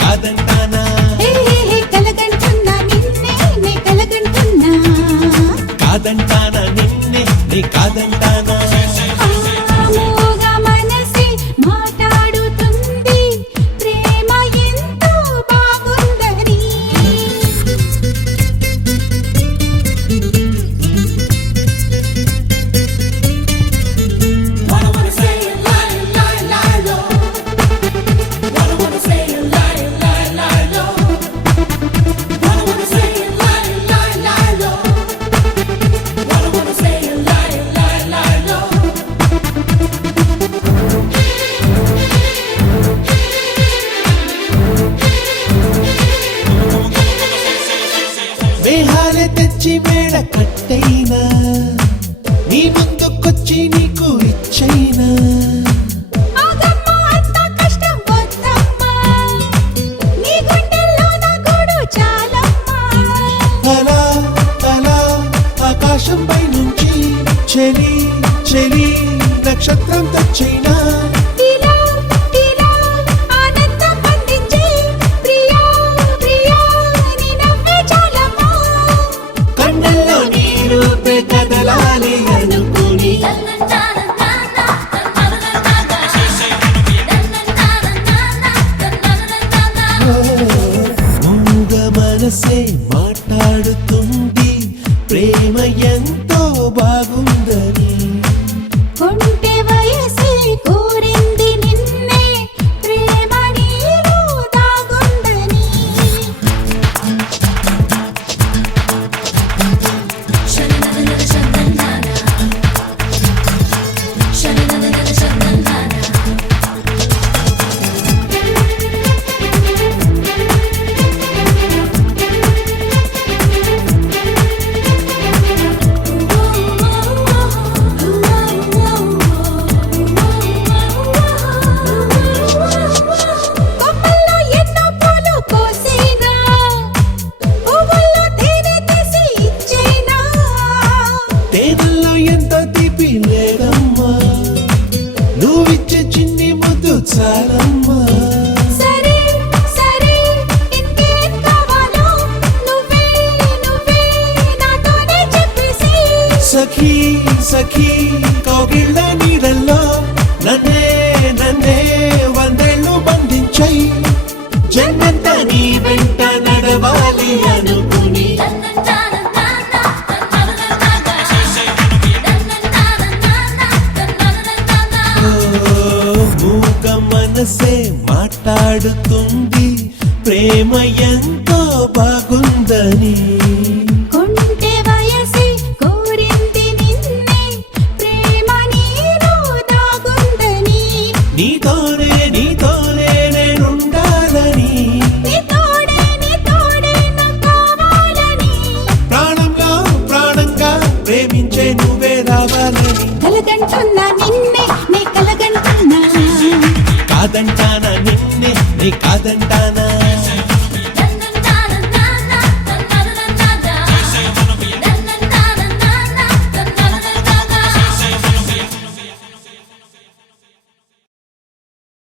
కాదంటానా కలగంటున్నా నిన్నే నే కలగంటున్నా కాదంటానా నిన్నే నే కాదంటానా మూగా మనసే మాట్లాడుతుంది ప్రేమ ఎంతో బాగుందని మేహాలే తెచ్చి మేడ కట్టైనా నీ ముందుకొచ్చి నీకు ఇచ్చైనా ఆగమ్మా అంత కష్టం వద్దమ్మా నీ గుండెల్లో నా గూడు చాలమ్మా అలా అలా ఆకాశంపై నుంచి చెలి చెలి నక్షత్రం తెచ్చైనా ఇలా ఇలా ఆనందం పండించే ప్రియా ప్రియా నీ నవ్వే చాలమ్మా కళ్ళల్లో నీ రూపే కదలాలి అనుకుని మూగ మనసే మాట్లాడుతుంది ప్రేమ ఎంతో బాగుందని కొంటె వయసే కోరింది నిన్నే ప్రేమ నీలో దాగుందని కొమ్మల్లో ఎన్నో పూలు కోసేనా పువ్వుల్లో తేనె తీసి ఇచ్చేనా తేనెల్లో ఎంత తీపి లేదమ్మా నువ్విచ్చే చిన్ని ముద్దు చాలమ్మా సరే సరే ఇంకేం కావాలో నువ్వే నువ్వే నాతోనే చెప్పేసి సఖీ సఖీ కౌగిళ్ళ నీడల్లో నన్నే నన్నే వందేళ్ళు బంధించై జన్మంత నీ వెంట నడవాలి అనుకుని మూగ మనసే మాట్లాడుతుంది ప్రేమ ఎంతో బాగుందని కొంటె వయసే కోరింది నిన్నే ప్రేమ నీలో దాగుందని నీతోనే నీతోనే నేనుండాలని నీ తోడే నాకు కావాలని ప్రాణంలో ప్రాణంగా ప్రేమించే నువ్వే రావాలని కలగంటున్నా నిన్నే నే కలగంటున్నా కాదంటానా నిన్నే నీ కాదంటానా